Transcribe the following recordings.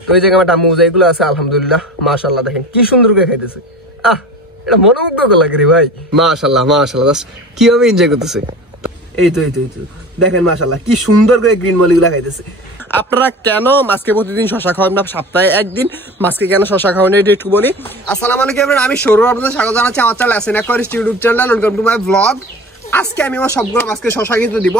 তো এই জায়গায় আমার ডাম্মু মোজাইকগুলো আছে আলহামদুলিল্লাহ মাশাআল্লাহ দেখেন কি সুন্দর করে খাইতেছে এটা মনোমুগ্ধকর লাগে রে ভাই মাশাআল্লাহ মাশাআল্লাহ কিভাবে এনজয় করতেছে এই তো দেখেন মাশাআল্লাহ কি সুন্দর করে গ্রিন মলিগুলো খাইতেছে আপনারা কেন মাছকে প্রতিদিন শশা খাওয়ান না সপ্তাহে একদিন মাছকে কেন শশা খাওয়ান এটা একটু বলি আসসালামু আলাইকুম এভরিওয়ান আমি সৌরভ আপনাদের স্বাগত জানাচ্ছি আমার channel SN aquarist YouTube channel welcome to my blog আজকে আমি আমার সবগুলো মাছকে শশা কিনতে দিব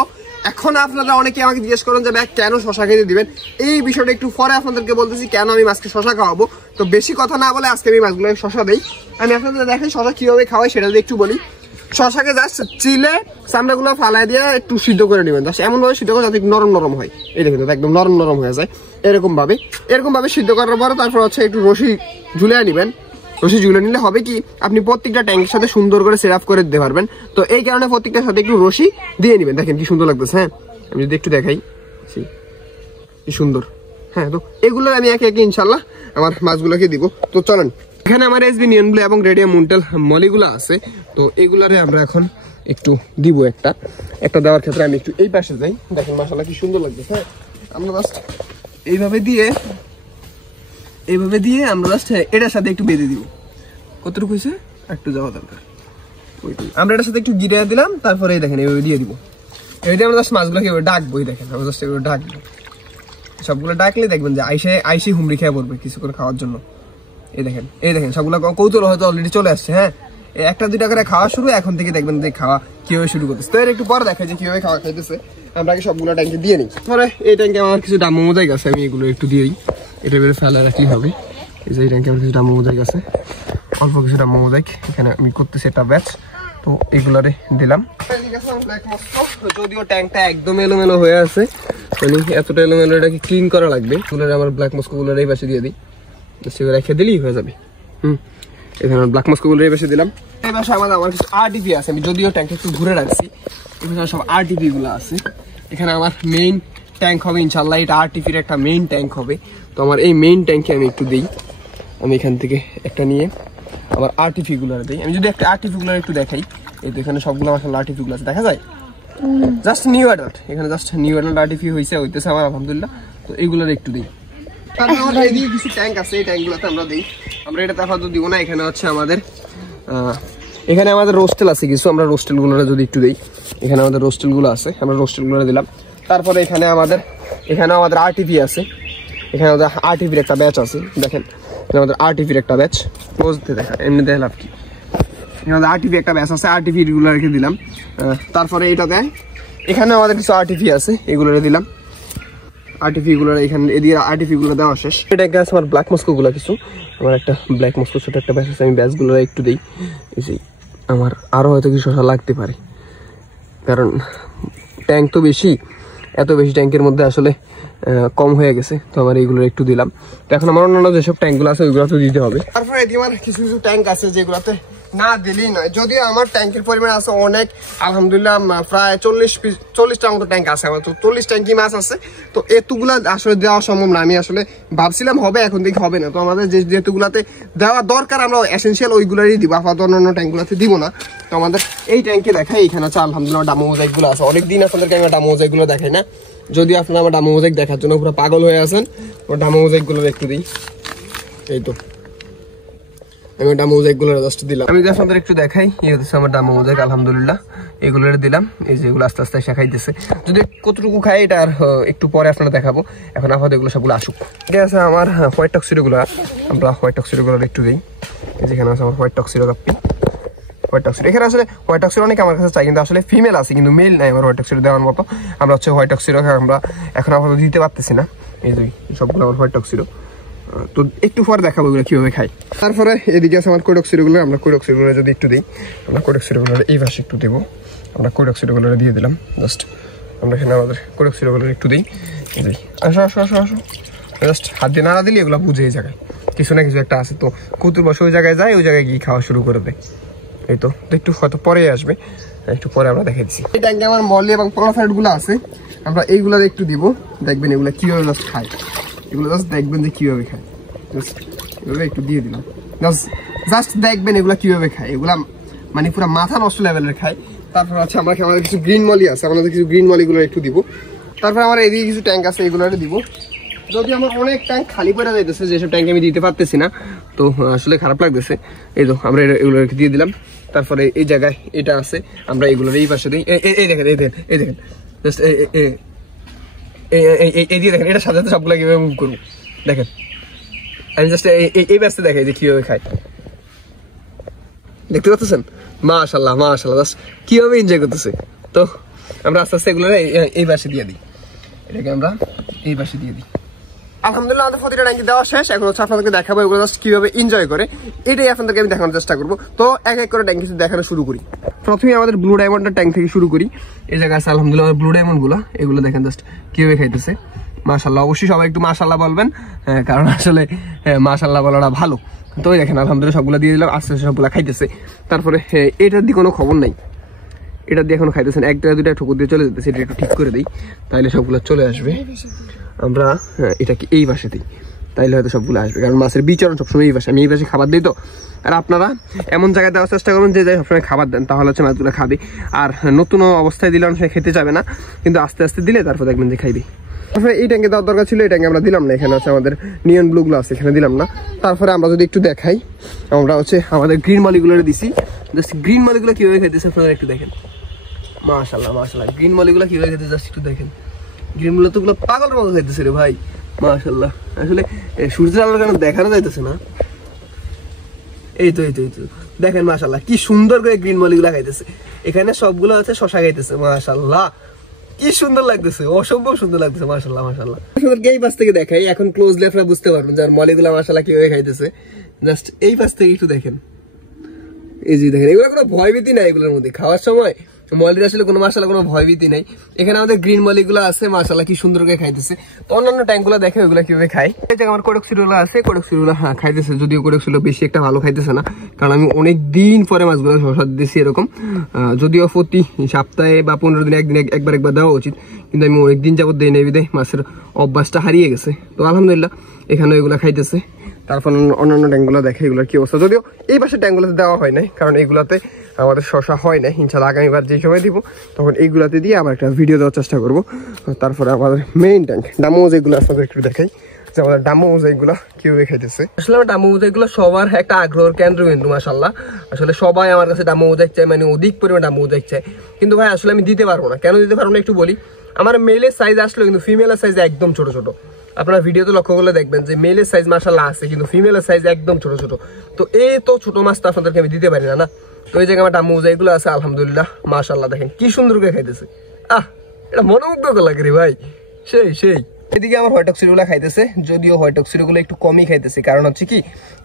এখন আপনারা অনেকে আমাকে জিজ্ঞেস করেন যে ভাই কেন শশা কিনতে দিবেন এই বিষয়টা একটু পরে আপনাদেরকে বলতেছি কেন আমি মাছকে শশা খাওয়াবো তো বেশি কথা না বলে আজকে আমি মাছগুলো শশা দেই আমি আপনাদের দেখেন শশা কিভাবে খাওয়াই সেটা একটু বলি শশাকে জাস্ট চিলে চামড়াগুলো ফালাই দিয়ে একটু সিদ্ধ করে নেবেন জাস্ট এমনভাবে সিদ্ধ করে যাতে নরম নরম হয় এই দেখেন একদম নরম নরম হয়ে যায় এরকম ভাবে সিদ্ধ করার পরে তারপর হচ্ছে একটু রশি ঝুলিয়ে নেবেন রশি ঝুলে নিলে হবে কি আপনি প্রত্যেকটা ট্যাঙ্কের সাথে সুন্দর করে সেট আপ করে দিতে পারবেন তো এই কারণে প্রত্যেকটার সাথে একটু রশি দিয়ে নেবেন দেখেন কি সুন্দর লাগতেছে হ্যাঁ আমি যদি একটু দেখাই কি সুন্দর হ্যাঁ তো এগুলো আমি একে একে ইনশাল্লাহ আমার মাছগুলোকে দিব তো চলেন এখানে আমার এসবি নিয়ন ব্লু এবং রেডিয়াম মুন্টেল মলিগুলো আছে তো এগুলারে আমরা এখন একটু দিব একটা দেওয়ার ক্ষেত্রে আমি একটু এই পাশে যাই দেখেন মাশাআল্লাহ কি সুন্দর লাগতেছে হ্যাঁ আমরা জাস্ট এইভাবে দিয়ে আমরা জাস্ট এটার সাথে একটু বেঁধে দিব কতটুকু হয়েছে একটু যাওয়া দরকার আমরা এটার সাথে একটু গিরে দিলাম তারপরে এই দেখেন এইভাবে দিয়ে দিব এইটা আমরা জাস্ট মাছগুলোকে ডাকবো দেখেন আমরা জাস্ট এগুলো ডাকবো সবগুলো ডাকলে দেখবেন যে আইসে হুমড়ি খেয়ে পড়বে কিছু করে খাওয়ার জন্য এই দেখেন সবগুলো কৌতূহল হয়তো অলরেডি চলে আসছে হ্যাঁ একটা দুইটা করে খাওয়া শুরু এখন থেকে দেখবেন যে খাওয়া কিভাবে শুরু করতেছে তো এর একটু পরে দেখা যায় কিভাবে খাওয়া খাইতেছে আমরা আগে সবগুলো ট্যাঙ্কে দিয়ে নিই পরে এই ট্যাঙ্কে আমার কিছু ডাম্মু মোজাইক আছে আমি এগুলো একটু দিয়ে দিই এটা বেড়ে ফেলা রাখলেই হবে এই যে এই ট্যাঙ্কে আমার কিছু ডাম্মু মোজাইক আছে অল্প কিছু ডাম্মু মোজাইক এখানে আমি করতেছি একটা ব্যাচ তো এগুলারে দিলাম যদিও ট্যাঙ্কটা একদম এলোমেলো হয়ে আছে মানে এতটা এলোমেলো এটাকে ক্লিন করা লাগবে এগুলো আমার ব্ল্যাক মস্কোগুলো এই পাশে দিয়ে দিই রেখে দিলেই হয়ে যাবে এখানে ব্ল্যাক মস্কোগুলো এই পাশে দিলাম এই পাশে আমার কিছু আরটিপি আছে আমি যদিও ট্যাঙ্ক একটু ঘুরে রাখছি এখানে সব আরটিপি গুলো আছে এখানে আমার মেইন ট্যাঙ্ক হবে ইনশাল্লাহ এটা আরটিপির একটা মেইন ট্যাঙ্ক হবে তো আমার এই মেইন ট্যাঙ্কে আমি একটু দিই আমি এখান থেকে একটা নিয়ে আমার আরটিপি গুলো দিই আমি যদি একটা আরটিপি গুলো একটু দেখাই এই তো এখানে সবগুলো আমার আরটিপি গুলো আছে দেখা যায় জাস্ট নিউ অ্যাডাল্ট এখানে জাস্ট নিউ অ্যাডাল্ট আরটিপি হইতেছে আমার আলহামদুলিল্লাহ তো এইগুলোর একটু দিই তারপরে এদিকে কিছু ট্যাঙ্ক আছে এই ট্যাঙ্কগুলোতে আমরা দিই আমরা এটা তারপর দিব না এখানে হচ্ছে আমাদের রোস্টেল আছে কিছু আমরা রোস্টেলগুলো যদি একটু দিই এখানে আমাদের রোস্টেলগুলো আছে আমরা রোস্টেলগুলো দিলাম তারপরে এখানে আমাদের আরটিপি আছে এখানে আমাদের আরটিপির একটা ব্যাচ আছে দেখেন আমাদের আরটিপির একটা ব্যাচ বুঝতে দেখা এমনি দেখে লাভ কি আমাদের আরটিপি একটা ব্যাচ আছে আরটিপি গুলো রেখে দিলাম তারপরে এটা দেয় এখানে আমাদের কিছু আরটিপি আছে এগুলো দিলাম আরটিপি গুলো এখানে এদিকে আরটিপি গুলো দেওয়া শেষ এটা আছে আমার ব্ল্যাক মস্কো গুলো কিছু আমার একটা ব্ল্যাক মস্কো ছোট একটা ব্যাচ আছে আমি ব্যাচ গুলো একটু দিই আমার আরো হয়তো কিছু শশা লাগতে পারে কারণ ট্যাঙ্ক তো বেশি এত বেশি ট্যাঙ্কের মধ্যে আসলে কম হয়ে গেছে তো আমার এইগুলো একটু দিলাম তো এখন আমার অন্যান্য যেসব ট্যাঙ্কগুলো আছে ওইগুলো তো দিতে হবে তারপরে এদিকে আমার কিছু ট্যাঙ্ক আছে যেগুলোতে না দিলেই নয় যদিও আমার ট্যাঙ্কের পরিমাণ আছে অনেক আলহামদুলিল্লাহ প্রায় 40টার মতো ট্যাঙ্ক আছে আমার তো 40 ট্যাঙ্কি মাছ আছে তো এতগুলা আসলে দেওয়া সম্ভব না আমি আসলে ভাবছিলাম হবে এখন থেকে হবে না তো আমাদের যেহেতুগুলাতে দেওয়া দরকার আমরা এসেন্সিয়াল ওইগুলোরই দিব আপাতত অন্যান্য ট্যাঙ্কগুলোতে দিব না তো আমাদের এই ট্যাঙ্কে দেখাই এখানে আছে আলহামদুলিল্লাহ ডাম্মু মোজাইকগুলো আছে অনেকদিন আপনাদেরকে আমি ডাম্মু মোজাইকগুলো দেখাই না যদি আপনারা আমার ডাম্মু মোজাইক দেখার জন্য পুরো পাগল হয়ে আছেন ও ডাম্মু মোজাইকগুলো একটু দিই এই তো আমি ডাম্মু মোজাইকগুলো জাস্ট দিলাম আমি যদি আপনাদের একটু দেখাই এই হচ্ছে আমার ডাম্মু মোজাইক আলহামদুলিল্লাহ এগুলো দিলাম এই যে এগুলো আস্তে আস্তে শেখাইতেছে যদি কতটুকু খাই এটা আর একটু পরে আপনারা দেখাবো এখন আপাতত এগুলো সবগুলো আসুক ঠিক আছে আমার হোয়াইট টক্সিডোগুলো আমরা হোয়াইট টক্সিডোগুলো একটু দিই যেখানে আছে আমার হোয়াইট টক্সিডো কাপ্পি হোয়াইট টক্সিডো এখানে আসলে হোয়াইট টক্সিডো অনেক আমার কাছে চাই কিন্তু আসলে ফিমেল আছে কিন্তু মেল নাই আমার হোয়াইট টক্সিডো দেওয়ার মতো আমরা হচ্ছে হোয়াইট টক্সিডো আমরা এখন আপাতত দিতে পারতেছি না এই দুই সবগুলো আমার হোয়াইট টক্সিডো তো একটু পরে দেখাবো এগুলো কিভাবে খাই তারপরে এদিকে আছে আমার কোডক্সিডোগুলো আমরা কোডক্সিডোগুলো যদি একটু দিই আমরা কোডক্সিডোগুলো এই পাশে একটু দেবো আমরা কোডক্সিডোগুলো দিয়ে দিলাম জাস্ট আমরা এখানে আমাদের কোডক্সিডোগুলো একটু দিই আসো জাস্ট হাত দিয়ে নাড়া দিলে এগুলো বুঝে এই জায়গায় কিছু না কিছু একটা আছে তো কুতুর বসে ওই জায়গায় যায় ওই জায়গায় গিয়ে খাওয়া শুরু করে দেয় এই তো একটু হয়তো পরে আসবে একটু পরে আমরা দেখে দিচ্ছি এই ট্যাঙ্কে আমার মলি এবং পলাফাইড গুলো আছে আমরা এইগুলো একটু দিব দেখবেন এগুলো কিভাবে জাস্ট খায় এগুলো জাস্ট দেখবেন যে কিভাবে খায় জাস্ট এগুলো একটু দিয়ে দিলাম জাস্ট দেখবেন এগুলো কিভাবে খায় এগুলা মানে পুরো মাথা নষ্ট লেভেলের খায় তারপর আছে আমাদের কিছু গ্রিন মলি আছে আমাদের কিছু গ্রিন মলিগুলো একটু দিব তারপর আমার এদিকে কিছু ট্যাঙ্ক আছে এগুলো দিব যদি আমার অনেক ট্যাঙ্ক খালি পড়ে যাইতেছে, যেসব ট্যাঙ্ক আমি দিতে পারতেছি না, তো আসলে খারাপ লাগতেছে। এই তো আমরা এগুলো দিয়ে দিলাম। তারপরে এই জায়গায় এটা আছে, আমরা এগুলোর এই পাশে দিই। এই দেখেন এই দেখেন জাস্ট এই দিয়ে দেখেন, এটার সাথে সাথে সবগুলো কিভাবে মুভ করবো দেখেন। আমি জাস্ট এই ব্যস্ত দেখাই যে কিভাবে খাই, দেখতে পাচ্ছেন? মাশাআল্লাহ মাশাআল্লাহ, জাস্ট কিভাবে এনজয় করতেছে। তো আমরা আস্তে আস্তে এগুলো এই পাশে দিয়ে দিই, এটাকে আমরা এই পাশে দিয়ে দিই। আলহামদুলিল্লাহ আমাদের প্রতিটা ট্যাঙ্কি দেওয়া শেষ। এখন হচ্ছে আপনাদেরকে দেখাবো এগুলো জাস্ট কিভাবে এনজয় করে, এটাই আপনাদেরকে আমি দেখানোর চেষ্টা করবো। তো এক এক করে ট্যাঙ্কি দেখানো শুরু করি। প্রথমে আমাদের ব্লু ডায়মন্ডের ট্যাঙ্ক থেকে শুরু করি। এই জায়গায় আছে আলহামদুলিল্লাহ আমার ব্লু ডায়মন্ড গুলো, এগুলো দেখেন জাস্ট কিভাবে খাইতেছে। মাশাআল্লাহ, অবশ্যই সবাই একটু মাশাআল্লাহ বলবেন, কারণ আসলে মাশাআল্লাহ বলাটা ভালো। তো দেখেন আলহামদুলিল্লাহ সবগুলো দিয়ে দিলাম, আস্তে আস্তে সবগুলো খাইতেছে। তারপরে এটার দিয়ে কোনো খবর নাই, এটা দিয়ে এখন খাইতেছেন, একটা দুটা ঠুকুর দিয়ে চলে যেতেছে, এটা একটু ঠিক করে দিই, তাইলে সবগুলো চলে আসবে। আমরা এটাকে এই পাশে দিই, তাইলে হয়তো সবগুলো আসবে, কারণ মাছের বিচরণ সবসময় এই পাশে, আমি এই পাশে খাবার দিই। তো আর আপনারা এমন জায়গায় দেওয়ার চেষ্টা করবেন যে সবসময় খাবার দেন, তাহলে হচ্ছে মাছগুলো খাবে। আর নতুন অবস্থায় দিলে অনেক সময় খেতে যাবে না, কিন্তু আস্তে আস্তে দিলে তারপর দেখবেন যে খাইবে। তারপরে এই ট্যাঙ্কে দেওয়ার দরকার ছিল, এই ট্যাঙ্কে আমরা দিলাম না। এখানে আছে আমাদের নিয়ন ব্লুগুলো আছে, এখানে দিলাম না। তারপরে আমরা যদি একটু দেখাই, আমরা হচ্ছে আমাদের গ্রিন মলিগুলো দিছি। জাস্ট গ্রিন মলিগুলো কিভাবে খেতেছে আপনারা একটু দেখেন। মাশাআল্লাহ মাশাআল্লাহ, গ্রিন মলিগুলো কিভাবে খেতে জাস্ট একটু দেখেন। গ্রিন মলি তো গুলো পাগলের মতো খাইতেছে রে ভাই, মাশাআল্লাহ। আসলে সূর্যের আলোর কারণে দেখানো যাইতেছে না। এই তো দেখেন মাশাআল্লাহ কি সুন্দর করে গ্রিন মলিগুলো খাইতেছে। এখানে সবগুলো আছে শশা খাইতেছে, মাশাআল্লাহ কি সুন্দর লাগতেছে, অসম্ভব সুন্দর লাগতেছে, মাশাআল্লাহ মাশাআল্লাহ। এই পাশ থেকে দেখাই, এখন ক্লোজলি আপনারা বুঝতে পারবেন যে মলিগুলো মাশাআল্লাহ কিভাবে খাইতেছে। জাস্ট এই পাশ থেকে একটু দেখেন, এই যে দেখেন, এগুলো কোনো ভয়ভীতি নাই এগুলোর মধ্যে। খাওয়ার সময় মলির আসলে কোনো মাশাআল্লাহ কোনো ভয়ভীতি নাই। এখানে আমাদের গ্রিন মলিগুলো আছে, মাশাআল্লাহ কি সুন্দর করে খাইতেছে। তো অন্যান্য ট্যাঙ্কগুলো দেখে ওইগুলো কিভাবে খায়। এই জায়গায় আমার কোডক্সিগুলো আছে, কোডক্সিগুলো খাইতেছে, যদিও কোডক্সিগুলো বেশি একটা ভালো খাইতেছে না, কারণ আমি অনেক দিন পরে মাছগুলো শশা দিতেছি এরকম। যদিও প্রতি সপ্তাহে বা 15 দিনে একবার দেওয়া উচিত, কিন্তু আমি অনেকদিন যাবত দিই নেই বিদায় মাছের অভ্যাসটা হারিয়ে গেছে। তো আলহামদুলিল্লাহ এখানে এগুলো খাইতেছে। তারপর অন্যান্য ট্যাঙ্কগুলো দেখে এগুলোর কি অবস্থা। যদিও এই পাশে ট্যাঙ্কগুলোতে দেওয়া হয় নাই, কারণ এইগুলাতে আমাদের শশা হয় না। ইনশাআল্লাহ আগামীবার যে সময় দিব তখন এইগুলাতে দিয়ে আবার একটা ভিডিও দেওয়ার চেষ্টা করবো। তারপরে আমাদের মেইন ট্যাঙ্ক ডামোজ, এগুলো আপনাদের একটু দেখাই যে আমাদের ডামোজ এগুলো কিভাবে খাইতেছে। আসলে আমার ডামোজ এগুলো সবার একটা আগ্রহের কেন্দ্র কিন্তু মাশাআল্লাহ। আসলে সবাই আমার কাছে ডামোজ চাই, মানে অধিক পরিমাণে ডামোজ চাই, কিন্তু ভাই আসলে আমি দিতে পারবো না। কেন দিতে পারবো না একটু বলি। আমার মেলের সাইজ আসলো, কিন্তু ফিমেলের সাইজ একদম ছোট ছোট। আপনারা ভিডিওতে লক্ষ্য করলে দেখবেন যে মেলের সাইজ মাশাআল্লাহ আছে, কিন্তু ফিমেলের সাইজ একদম ছোট ছোট। তো এই তো ছোট মাছটা আপনাদেরকে আমি দিতে পারি না। তো এই জায়গায় আমার ডামোজ এগুলো আছে আলহামদুলিল্লাহ মাশাআল্লাহ, দেখেন কি সুন্দর করে খাইতেছে। এটা মনোমুগ্ধকর লাগে রে ভাই, সেই এদিকে আমার হোয়াইট অক্সিডগুলো খাইতেছে, যদিও হোয়াইট অক্সিডগুলো একটু কমই খাইতেছে। কারণ হচ্ছে কি,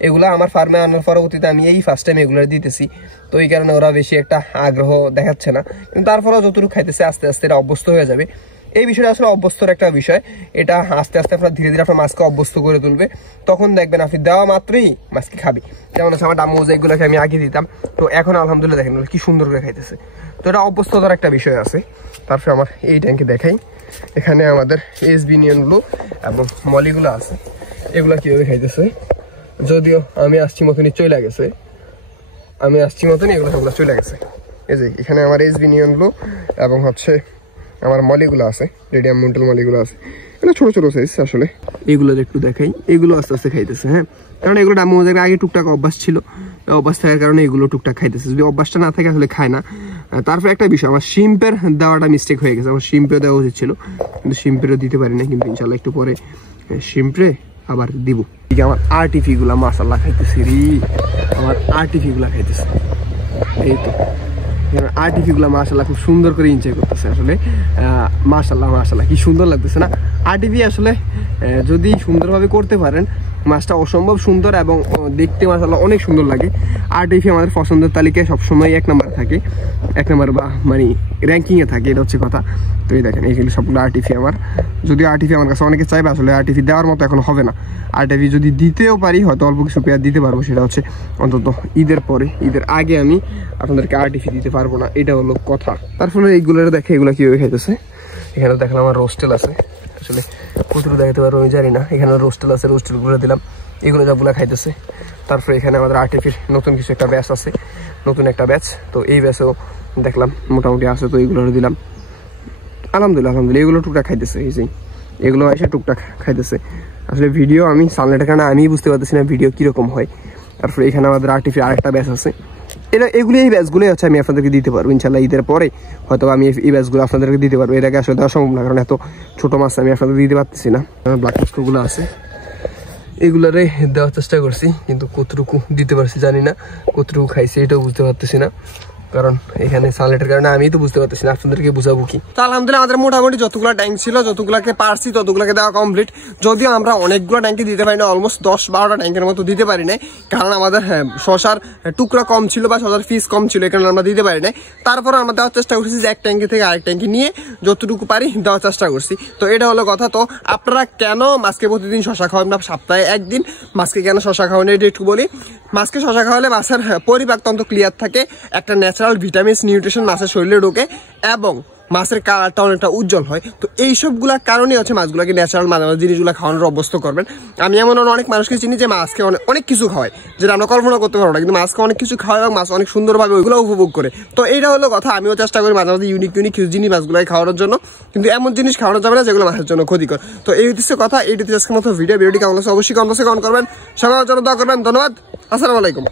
এগুলো আমার ফার্মে আনার পরবর্তীতে আমি এই ফার্স্ট টাইম এগুলো দিতেছি, তো এই কারণে ওরা বেশি একটা আগ্রহ দেখাচ্ছে না। কিন্তু তারপরেও যতটুকু খাইতেছে আস্তে আস্তে এটা অভ্যস্ত হয়ে যাবে। এই বিষয়টা আসলে অভ্যস্তর একটা বিষয়, এটা আস্তে আস্তে আপনার ধীরে ধীরে আপনার মাছকে অভ্যস্ত করে তুলবে। তখন দেখবেন আপনি দেওয়া মাত্রই মাছকে খাবে। যেমন হচ্ছে আমার ডামোজ এগুলোকে আমি আগে দিতাম, তো এখন আলহামদুলিল্লাহ দেখেন কি সুন্দর করে খাইতেছে। তো এটা অভ্যস্ততার একটা বিষয় আছে। তারপরে আমার এই ট্যাঙ্কে দেখাই, এখানে আমাদের এসবি নিয়ন ব্লু এবং মলিগুলো আছে, এগুলো কিভাবে খাইতেছে। যদিও আমি আসছি মতনই চলে গেছে, এগুলো সবগুলো চলে গেছে। এই যে এখানে আমার এসবি নিয়ন ব্লু এবং হচ্ছে আমার মলিগুলো আছে, রেডিয়াম মন্টেল মলিগুলো আছে, এটা ছোট ছোট সাইজ। আসলে এগুলো একটু দেখাই, এগুলো আস্তে আস্তে খাইতেছে। হ্যাঁ, কারণ এগুলো আমাদের আগে টুকটাক অভ্যাস ছিল, অভ্যাস থাকার কারণে এগুলো টুকটাক খাইতেছে। যদি অভ্যাসটা না থাকে আসলে খায় না। তারপর একটা বিষয়, আমার শিম্পের দেওয়াটা মিস্টেক হয়ে গেছে। আমার শিম্পেও দেওয়া উচিত ছিল, কিন্তু শিম্পেরও দিতে পারি না। কিন্তু ইনশাল্লাহ একটু পরে শিম্পে আবার দিব। আমার আরটিফি গুলা মাশাআল্লাহ খাইতেছে রে, আমার আরটিফি গুলা খাইতেছে। এই তো আরটিফি গুলা মাশাআল্লাহ খুব সুন্দর করে এনজয় করতেছে। আসলে মাশাআল্লাহ কি সুন্দর লাগতেছে না। আরটিফি আসলে যদি সুন্দরভাবে করতে পারেন, মাছটা অসম্ভব সুন্দর এবং দেখতে মাশাআল্লাহ অনেক সুন্দর লাগে। আরটিফি আমাদের পছন্দের তালিকায় সবসময় 1 নম্বরে থাকে, 1 নম্বর বা মানে র্যাঙ্কিংয়ে থাকে, এটা হচ্ছে কথা। তো এই দেখেন এইগুলো সবগুলো আরটিফি আমার। যদিও আরটিফি আমার কাছে অনেকে চাইবে, আসলে আরটিফি দেওয়ার মতো এখন হবে না। আরটিফি যদি দিতেও পারি হয়তো অল্প কিছু পেয়ার দিতে পারবো, সেটা হচ্ছে অন্তত ঈদের পরে। ঈদের আগে আমি আপনাদেরকে আরটিফি দিতে পারবো না, এটা হলো কথা। তারপরে এইগুলো দেখে এগুলো কীভাবে খাইতেছে। এখানে দেখলাম আমার রোস্টেল আছে, আসলে কতটুকু দেখাতে পারবো আমি জানি না। এখানে রোস্টেল আছে, রোস্টেলগুলো দিলাম, এগুলো যাগুলো খাইতেছে। তারপরে এখানে আমাদের আরটিফির নতুন কিছু একটা ব্যাচ আছে, নতুন একটা ব্যাচ। তো এই ব্যাচেও দেখলাম মোটামুটি আছে, তো এইগুলো দিলাম। আলহামদুলিল্লাহ এগুলো টুকটা খাইতেছে। এই যে এগুলো এসে টুকটাক খাইতেছে। আসলে ভিডিও আমি সানলাইটের কারণে আমি বুঝতে পারতেছি না ভিডিও কীরকম হয়। তারপরে এখানে আমাদের আর্টিফিশিয়াল আরেকটা ব্যাচ আছে, এই ব্যাচগুলোই হচ্ছে আমি আপনাদেরকে দিতে পারবো ইনশাল্লাহ। ঈদের পরে হয়তো আমি এই ব্যাচগুলো আপনাদেরকে দিতে পারবো, এটাকে আসলে দেওয়া সম্ভব না, কারণ এত ছোটো মাছ আমি আপনাদের দিতে পারতেছি না। ব্ল্যাক মাস্কগুলো আছে, এগুলারে দেওয়ার চেষ্টা করছি, কিন্তু কতটুকু দিতে পারছি জানি না, কতটুকু খাইছি এটাও বুঝতে পারতেছি না, কারণ এখানে সানলাইটের কারণে আমি তো বুঝতে পারতেছি না, আপনাদেরকে বুঝাবো কি। তো আলহামদুলিল্লাহ আমাদের মোটামুটি যতগুলো ট্যাঙ্ক ছিল, যতগুলোকে পারছি ততগুলোকে দেওয়া কমপ্লিট। যদিও আমরা অনেকগুলো ট্যাঙ্কি দিতে পারি না, অলমোস্ট 10-12টা ট্যাঙ্কের মতো দিতে পারি না, কারণ আমাদের শশার টুকরা কম ছিল বা শশার পিস কম ছিল, এই কারণে আমরা দিতে পারি না। তারপর আমরা দেওয়ার চেষ্টা করছি যে এক ট্যাঙ্কি থেকে আরেক ট্যাঙ্কি নিয়ে যতটুকু পারি দেওয়ার চেষ্টা করছি। তো এটা হলো কথা। তো আপনারা কেন মাছকে প্রতিদিন শশা খাওয়ান না, সপ্তাহে একদিন মাছকে কেন শশা খাওয়ান এটা একটু বলি। মাছকে শশা খাওয়ালে মাছের পরিপাকতন্ত্র ক্লিয়ার থাকে, একটা ন্যাচারাল ভিটামিনস নিউট্রিশন মাছের শরীরে ঢোকে এবং মাছের কালারটা অনেকটা উজ্জ্বল হয়। তো এই সবগুলোর কারণে হচ্ছে মাছগুলোকে ন্যাচারাল মাছ জিনিসগুলো খাওয়ানোর অভ্যস্ত করবেন। আমি এমন অনেক মানুষকে চিনি যে মাছকে অনেক কিছু খাওয়ায়, যেটা আমরা কল্পনা করতে পারবো না, কিন্তু মাছকে অনেক কিছু খাওয়ায় এবং মাছ অনেক সুন্দরভাবে ওইগুলো উপভোগ করে। তো এইটা হলো কথা। আমিও চেষ্টা করি মাঝে মাঝে ইউনিক জিনিস মাছগুলোকে খাওয়ানোর জন্য, কিন্তু এমন জিনিস খাওয়ানো যাবে না যেগুলো মাছের জন্য ক্ষতিকর। তো এই হচ্ছে কথা। এইটি আজকের মতো ভিডিওটি কেমন লাগছে অবশ্যই কমেন্টে কমেন্ট করবেন। সবার জন্য দোয়া করবেন। ধন্যবাদ। আসসালামু আলাইকুম।